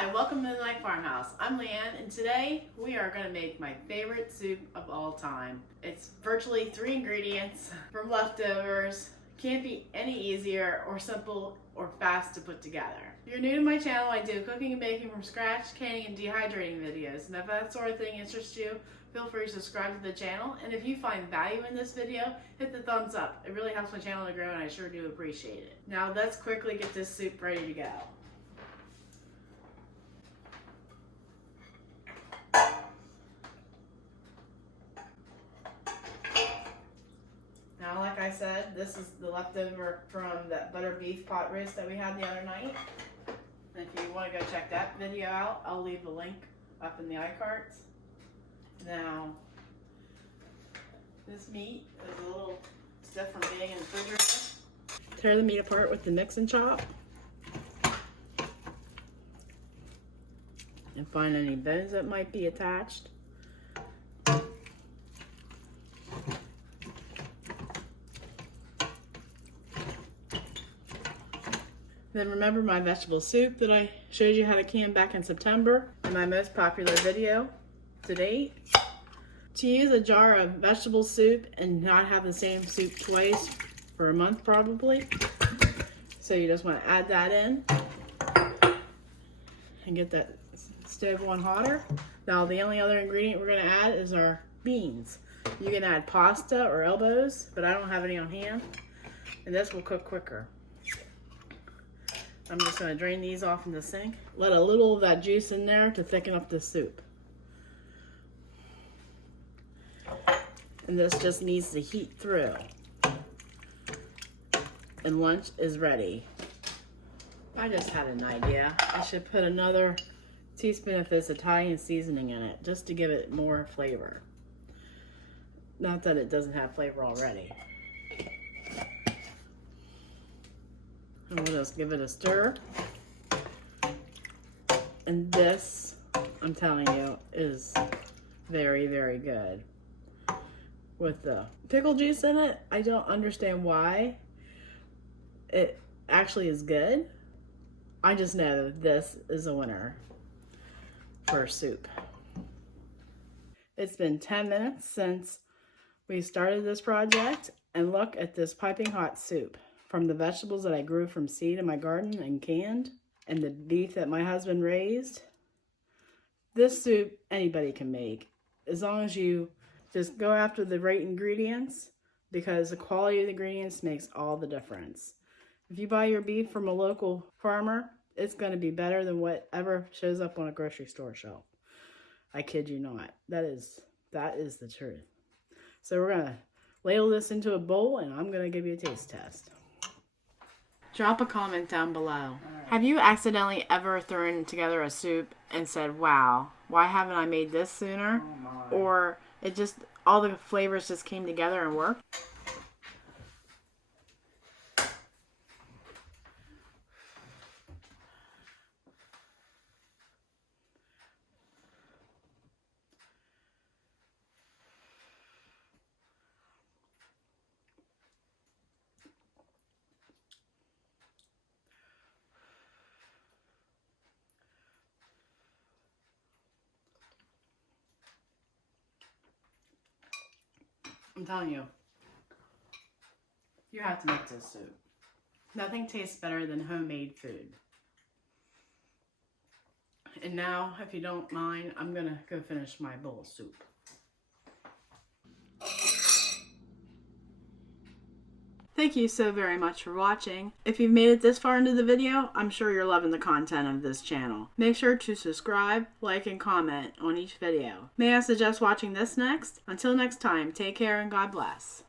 Hi, welcome to Mennonite Farmhouse. I'm Leanne, and today we are going to make my favorite soup of all time. It's virtually 3 ingredients from leftovers. Can't be any easier or simple or fast to put together. If you're new to my channel, I do cooking and baking from scratch, canning and dehydrating videos. And if that sort of thing interests you, feel free to subscribe to the channel. And if you find value in this video, hit the thumbs up. It really helps my channel to grow and I sure do appreciate it. Now let's quickly get this soup ready to go. Now, like I said, this is the leftover from that butter beef pot roast that we had the other night. And if you want to go check that video out, I'll leave the link up in the iCards. Now, this meat is a little stiff from being in the refrigerator. Tear the meat apart with the mix and chop. And find any bones that might be attached. Then remember my vegetable soup that I showed you how to can back in September in my most popular video to date. To use a jar of vegetable soup and not have the same soup twice for a month probably. So you just want to add that in and get that stove on hotter. Now the only other ingredient we're going to add is our beans. You can add pasta or elbows, but I don't have any on hand. And this will cook quicker. I'm just going to drain these off in the sink. Let a little of that juice in there to thicken up the soup. And this just needs to heat through. And lunch is ready. I just had an idea. I should put another teaspoon of this Italian seasoning in it just to give it more flavor. Not that it doesn't have flavor already. And we'll just give it a stir. And this, I'm telling you, is very, very good. With the pickle juice in it, I don't understand why it actually is good. I just know this is a winner for soup. It's been 10 minutes since we started this project, and look at this piping hot soup. From the vegetables that I grew from seed in my garden and canned, and the beef that my husband raised. This soup anybody can make, as long as you just go after the right ingredients, because the quality of the ingredients makes all the difference. If you buy your beef from a local farmer, it's going to be better than whatever shows up on a grocery store shelf. I kid you not. That is the truth. So we're going to ladle this into a bowl, and I'm going to give you a taste test. Drop a comment down below. Have you accidentally ever thrown together a soup and said, wow, why haven't I made this sooner? Oh, or it just, all the flavors just came together and worked? I'm telling you, you have to make this soup. Nothing tastes better than homemade food. And now, if you don't mind, I'm gonna go finish my bowl of soup. Thank you so very much for watching. If you've made it this far into the video, I'm sure you're loving the content of this channel. Make sure to subscribe, like, and comment on each video. May I suggest watching this next? Until next time, take care and God bless.